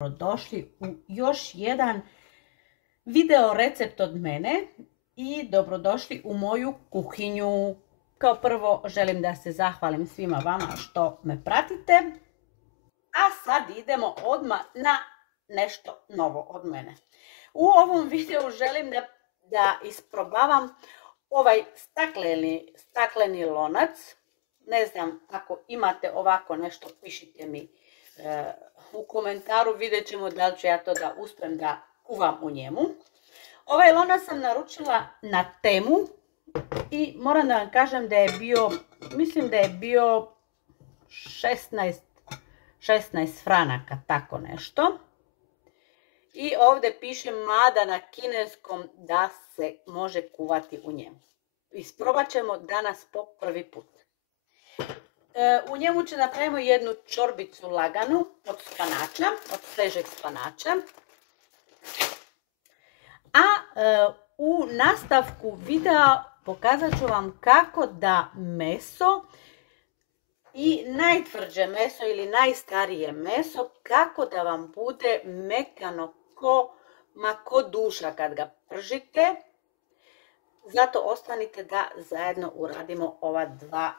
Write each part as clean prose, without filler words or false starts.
Dobrodošli u još jedan video recept od mene i dobrodošli u moju kuhinju. Kao prvo želim da se zahvalim svima vama što me pratite. A sad idemo odmah na nešto novo od mene. U ovom videu želim da isprobavam ovaj stakleni lonac. Ne znam, ako imate ovako nešto, pišite mi u komentaru, vidjet ćemo da li ću ja to da uspem da kuvam u njemu. Ovaj lonac sam naručila na Temu i moram da vam kažem da je bio, mislim da je bio 16 franaka, tako nešto. I ovdje piše mada na kineskom da se može kuvati u njemu. Isprobat ćemo danas po prvi put. U njemu ću napravimo jednu čorbicu laganu od spanača, od svežeg spanača. A u nastavku videa pokazat ću vam kako da meso i najtvrđe meso ili najstarije meso, kako da vam bude mekano ko duša kad ga pržite. Zato ostanite da zajedno uradimo ova dva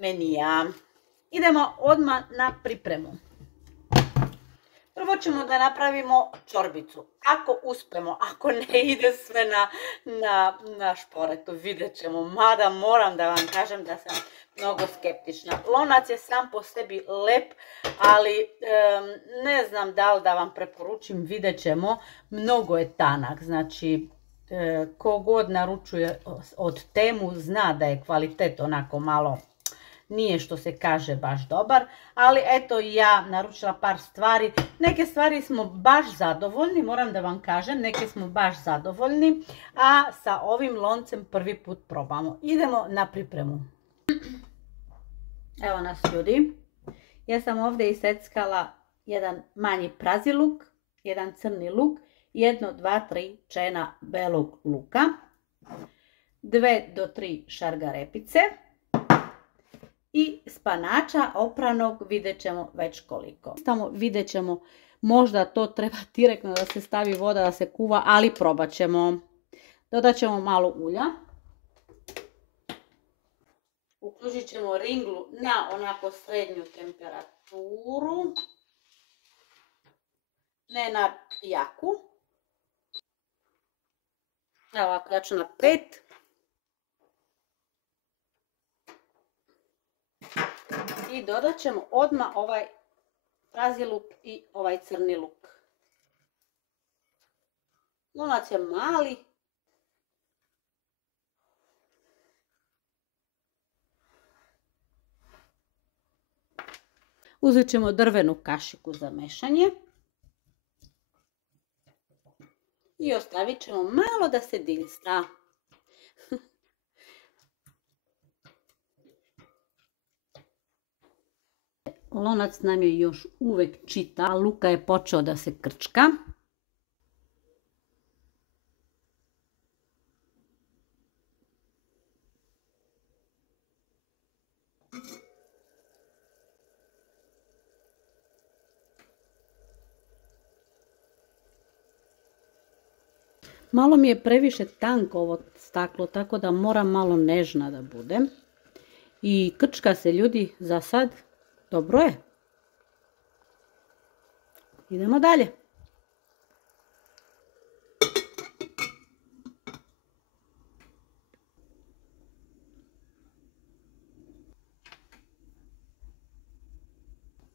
menija. Idemo odmah na pripremu. Prvo ćemo da napravimo čorbicu. Ako uspemo, ako ne ide sve na šporetu, vidjet ćemo. Mada moram da vam kažem da sam mnogo skeptična. Lonac je sam po sebi lep, ali ne znam da li da vam preporučim, vidjet ćemo. Mnogo je tanak, znači kogod naručuje od Temu zna da je kvalitet onako malo, nije što se kaže baš dobar, ali eto ja naručila par stvari. Neke stvari smo baš zadovoljni, moram da vam kažem, neke smo baš zadovoljni, a sa ovim loncem prvi put probamo. Idemo na pripremu. Evo nas ljudi, ja sam ovdje iseckala jedan manji prazi luk, jedan crni luk, 1, 2, 3 čena belog luka, 2 do 3 šargarepice i spanača opranog, vidjet ćemo već koliko. Tamo vidjet ćemo, možda to treba direktno da se stavi voda da se kuva, ali probat ćemo. Dodat ćemo malo ulja. Uključit ćemo ringlu na onako srednju temperaturu, ne na jaku. Evo ovako, ja ću na 5. I dodat ćemo odmah ovaj prazi luk i ovaj crni luk. Lonac je mali. Uzet ćemo drvenu kašiku za mešanje. I ostavit ćemo malo da se dinsta. Lonac nam je još uvek čita, a luka je počeo da se krčka. Malo mi je previše tanko ovo staklo, tako da moram malo nežna da budem. I krčka se ljudi za sad. Dobro je. Idemo dalje.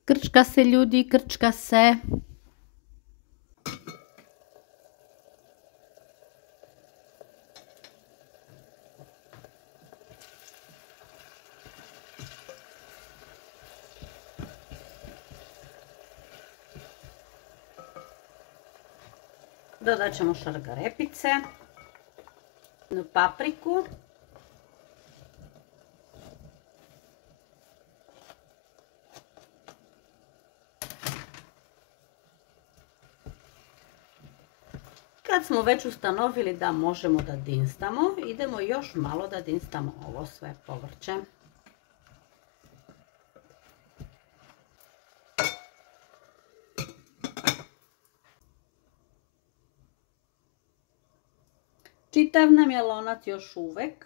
Krčka se ljudi, krčka se. Dodat ćemo šargarepice, papriku, kad smo već ustanovili da možemo da dinstamo, idemo još malo da dinstamo ovo sve povrće. Čitav nam je lonac još uvek.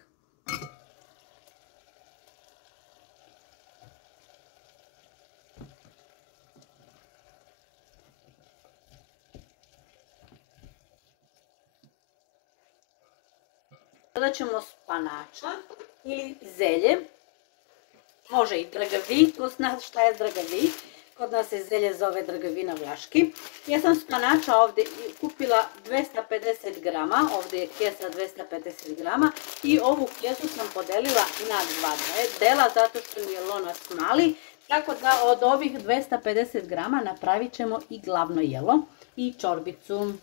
Dodat ćemo spanača ili zelje. Može i drgavi, ko zna šta je drgavi. Kod nas se zelje zove drgavina vlaški. Ja sam spanača ovdje kupila 250 grama, ovdje je kesa 250 grama i ovu kesu sam podelila na dva dela zato što mi je lonac mali. Tako da od ovih 250 grama napravit ćemo i glavno jelo i čorbicu.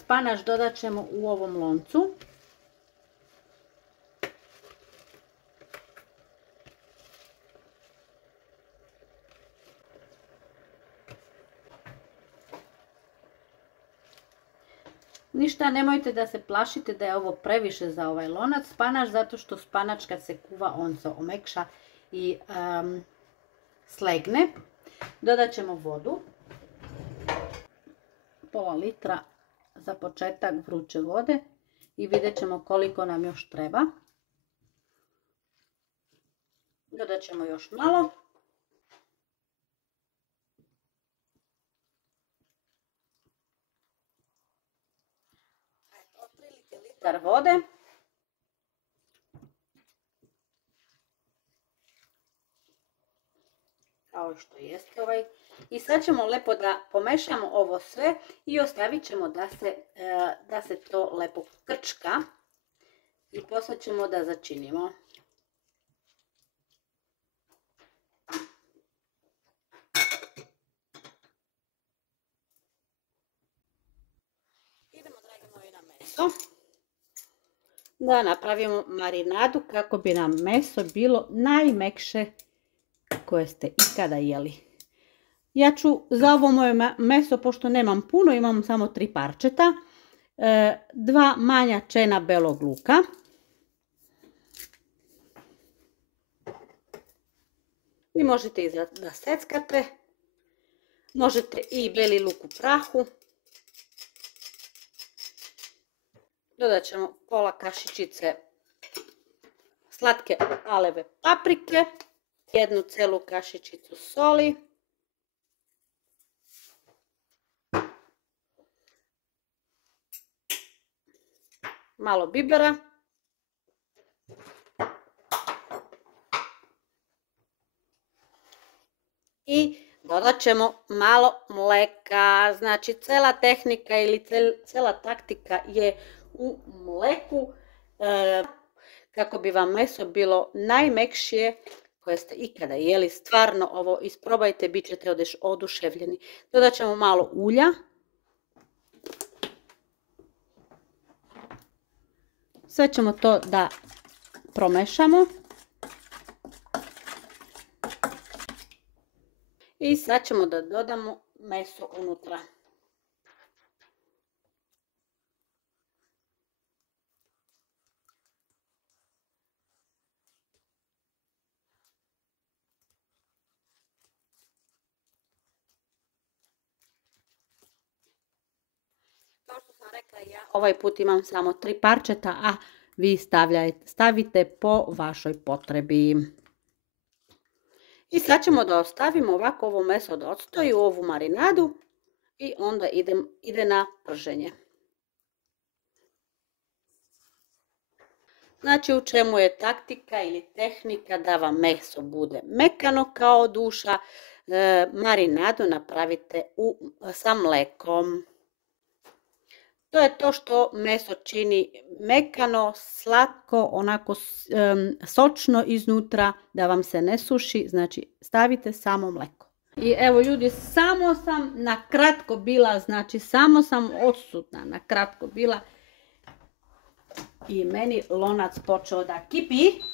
Spanač dodat ćemo u ovom loncu. Ništa, nemojte da se plašite da je ovo previše za ovaj lonac spanač, zato što spanač kad se kuva on se omekša i slegne. Dodat ćemo vodu. Pola litra za početak vruće vode i vidjet ćemo koliko nam još treba. Dodat ćemo još malo. Litar vode. Kao što jeste ovaj. I sad ćemo lepo da pomešamo ovo sve i ostavit ćemo da se to lepo krčka. I poslije ćemo da začinimo. Idemo, dragi moji, na meso. Da napravimo marinadu kako bi nam meso bilo najmekše koje ste ikada jeli. Ja ću za ovo moje meso, pošto nemam puno, imam samo 3 parčeta, 2 manja čena belog luka, vi možete i da seckate, možete i beli luk u prahu. Dodat ćemo pola kašičice slatke aleve paprike, 1 celu kašičicu soli, malo bibera i dodat ćemo malo mleka. Znači cela tehnika ili cela taktika je u mleku kako bi vam meso bilo najmekšije koje ste ikada jeli. Stvarno ovo isprobajte, bit ćete oduševljeni. Dodat ćemo malo ulja. Sve ćemo to da promešamo. I sad ćemo da dodamo meso unutra. Kao što sam rekla, ja ovaj put imam samo 3 parčeta, a vi stavite po vašoj potrebi. I sad ćemo da ostavimo ovako ovo meso da odstoji u ovu marinadu i onda ide na prženje. Znači u čemu je taktika ili tehnika da vam meso bude mekano kao duša, marinadu napravite sa mlekom. To je to što meso čini mekano, slatko, onako sočno iznutra, da vam se ne suši, znači stavite samo mleko. I evo ljudi, samo sam na kratko bila, znači samo sam odsutna, na kratko bila i meni lonac počeo da kipi.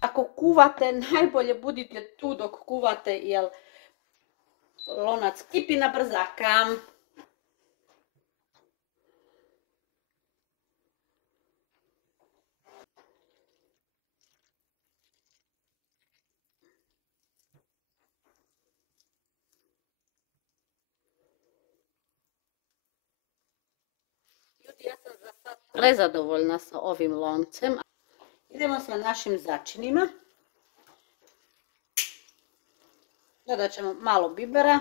Ako kuvate, najbolje budite tu dok kuvate, jer lonac kipi na brzaka. prezadovoljna sa ovim loncem. Idemo sa našim začinima. Dodat ćemo malo bibera.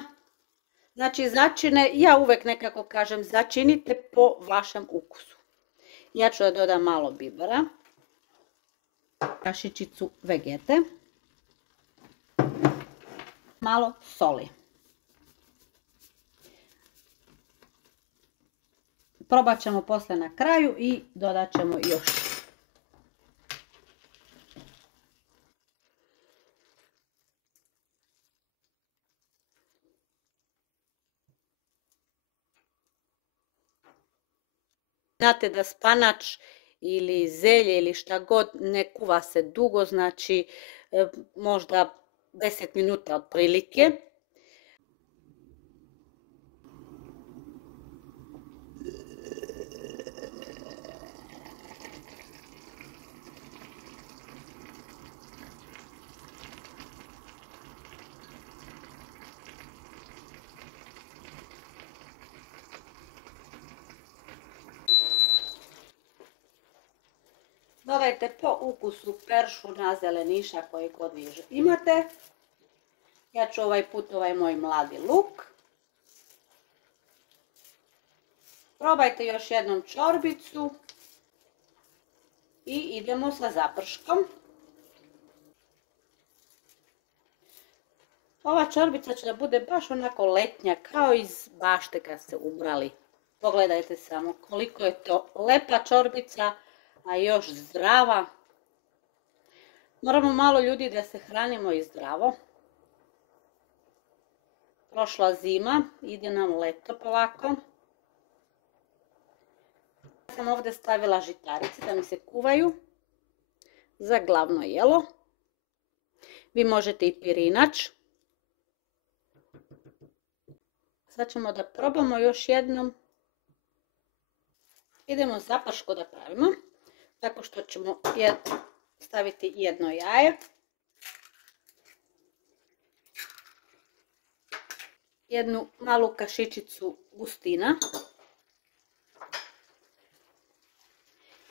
Znači začine, ja uvek nekako kažem začinite po vašem ukusu. Ja ću da dodam malo bibera. Kašičicu vegete. Malo soli. Probat ćemo posle na kraju i dodat ćemo još. Znate da spanač ili zelje ili šta god ne kuva se dugo, znači možda 10 minuta otprilike. Dodajte po ukusu peršuna, zeleniša koji god vi imate. Ja ću ovaj put moj mladi luk. Probajte još jednom čorbicu i idemo sa zaprškom. Ova čorbica će da bude baš onako letnja, kao iz bašte kad ste ubrali. Pogledajte samo koliko je to lepa čorbica, a još zdrava. Moramo malo ljudi da se hranimo i zdravo. Prošla zima, ide nam leto polako. Ja sam ovdje stavila žitarice da mi se kuvaju za glavno jelo. Vi možete i pirinač. Sad ćemo da probamo još jednom. Idemo zapršku da pravimo. Tako što ćemo staviti jedno jaje. Jednu malu kašičicu gustina.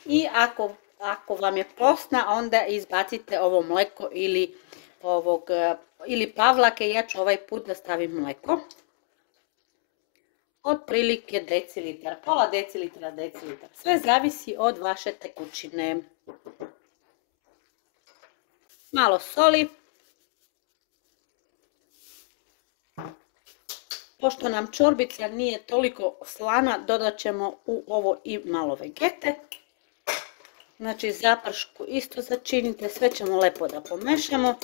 I ako vam je posna, onda izbacite ovo mleko ili pavlake. Ja ću ovaj put da stavim mleko. Otprilike decilitar, pola decilitra, decilitar. Sve zavisi od vaše tekućine. Malo soli. Pošto nam čorbica nije toliko slana, dodat ćemo u ovo i malo vegete. Znači zapršku isto začinite, sve ćemo lepo da pomešamo.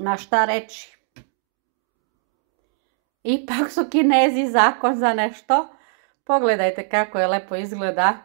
Na šta reći? Ipak su Kinezi zakon za nešto. Pogledajte kako je lepo izgleda.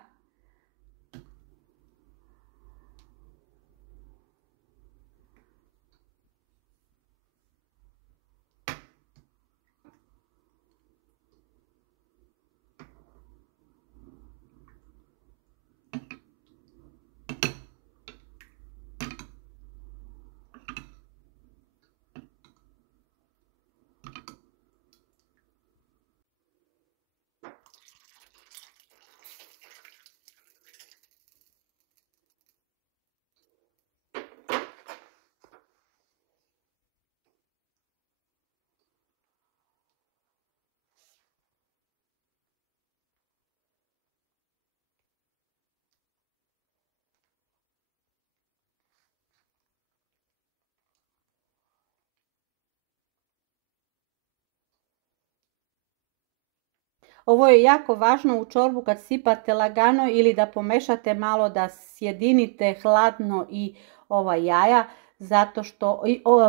Ovo je jako važno u čorbu kad sipate lagano ili da pomešate malo da sjedinite hladno i ova jaja, zato što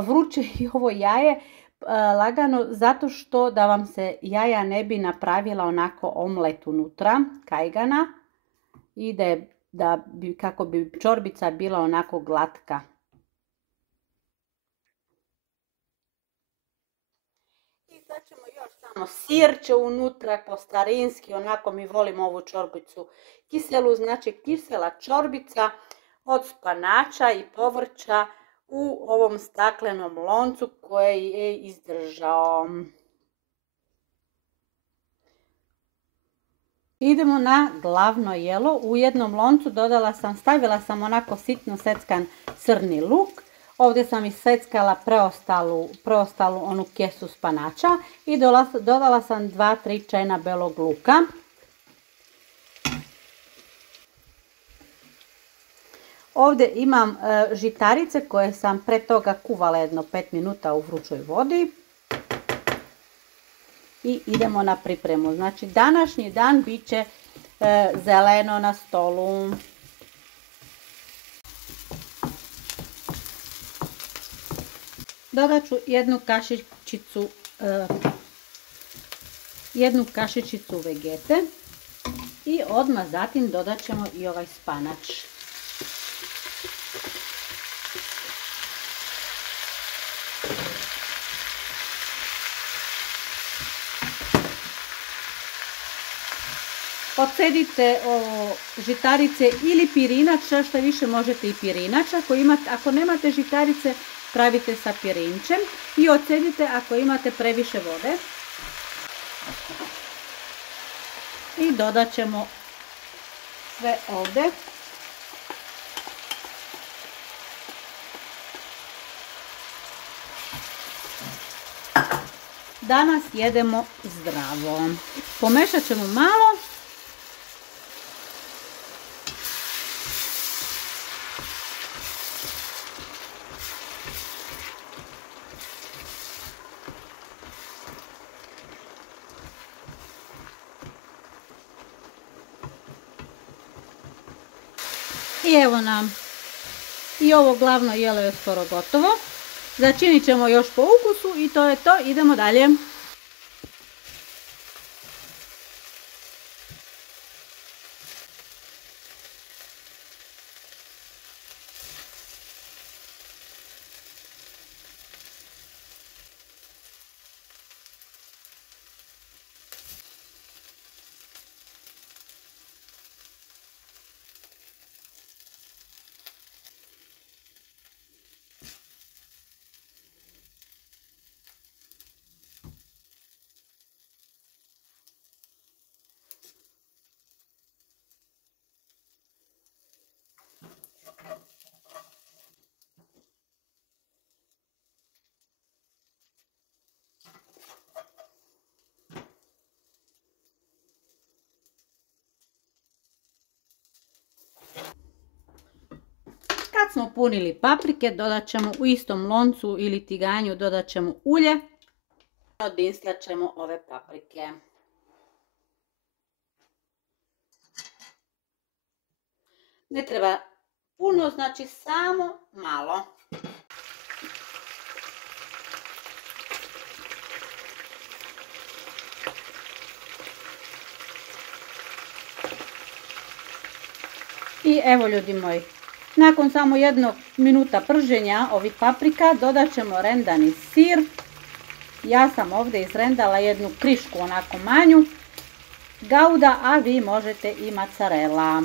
vruće i ovo jaje lagano, zato što da vam se jaja ne bi napravila onako omlet unutra, kajgana, i kako bi čorbica bila onako glatka. I sad ćemo još samo sir će unutra, po starinski, onako mi volimo ovu čorbicu kiselu, znači kisela čorbica od spanača i povrća u ovom staklenom loncu koji je izdržao. Idemo na glavno jelo. U jednom loncu stavila sam onako sitno seckan crni luk. Ovdje sam iseckala preostalu onu kesu spanača i dodala sam 2-3 čajna belog luka. Ovdje imam žitarice koje sam pre toga kuvala jedno 5 minuta u vrućoj vodi. I idemo na pripremu. Znači današnji dan bit će zeleno na stolu. Dodat ću jednu kašičicu vegete i odmah zatim dodat ćemo i ovaj spanač. Odcedite žitarice ili pirinača, što više možete i pirinača. Ako nemate žitarice, pravite sa pirinčem i odcedite ako imate previše vode. I dodat ćemo sve ovdje. Danas jedemo zdravo. Pomešat ćemo malo. I evo nam i ovo glavno jelo je skoro gotovo. Začinit ćemo još po ukusu i to je to. Idemo dalje. Kad smo punili paprike, dodat ćemo u istom loncu ili tiganju dodat ćemo ulje. Odinstat ćemo ove paprike. Ne treba puno, znači samo malo. I evo ljudi moji, nakon samo 1 minuta prženja ovih paprika dodat ćemo rendani sir. Ja sam ovdje izrendala jednu krišku onako manju gauda, a vi možete i mozzarella.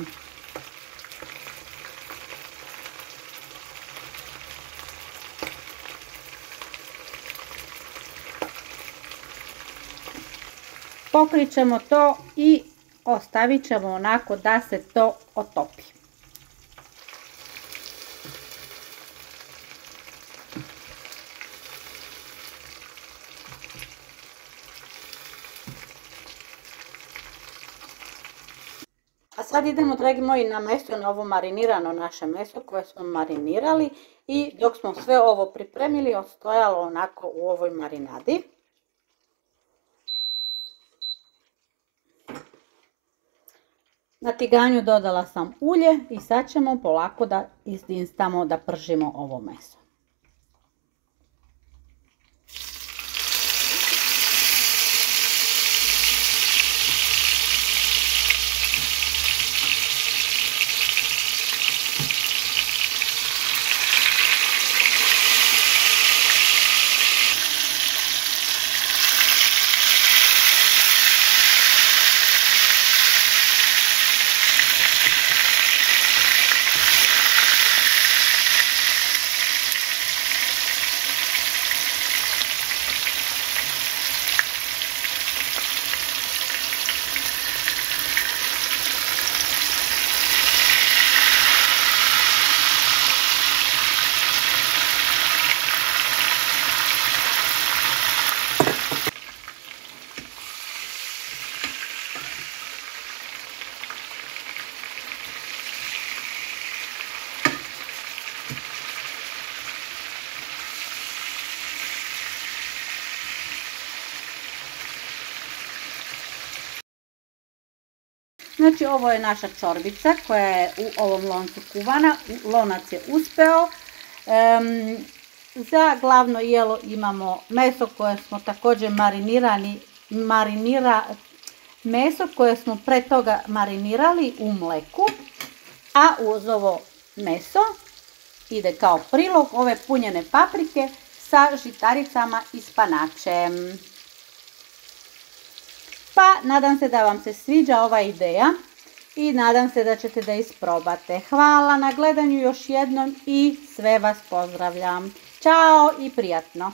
Pokrit ćemo to i ostavit ćemo onako da se to otopi. A sad idemo, dragi moji, na meso, na ovo marinirano naše meso koje smo marinirali i dok smo sve ovo pripremili, ostojalo onako u ovoj marinadi. Na tiganju dodala sam ulje i sad ćemo polako da izdinstamo, da pržimo ovo meso. Znači ovo je naša čorbica koja je u ovom loncu kuvana, lonac je uspeo. Za glavno jelo imamo meso koje smo također meso koje smo pre toga marinirali u mleku, a uz ovo meso ide kao prilog ove punjene paprike sa žitaricama i spanačem. Pa nadam se da vam se sviđa ova ideja i nadam se da ćete da isprobate. Hvala na gledanju još jednom i sve vas pozdravljam. Ćao i prijatno!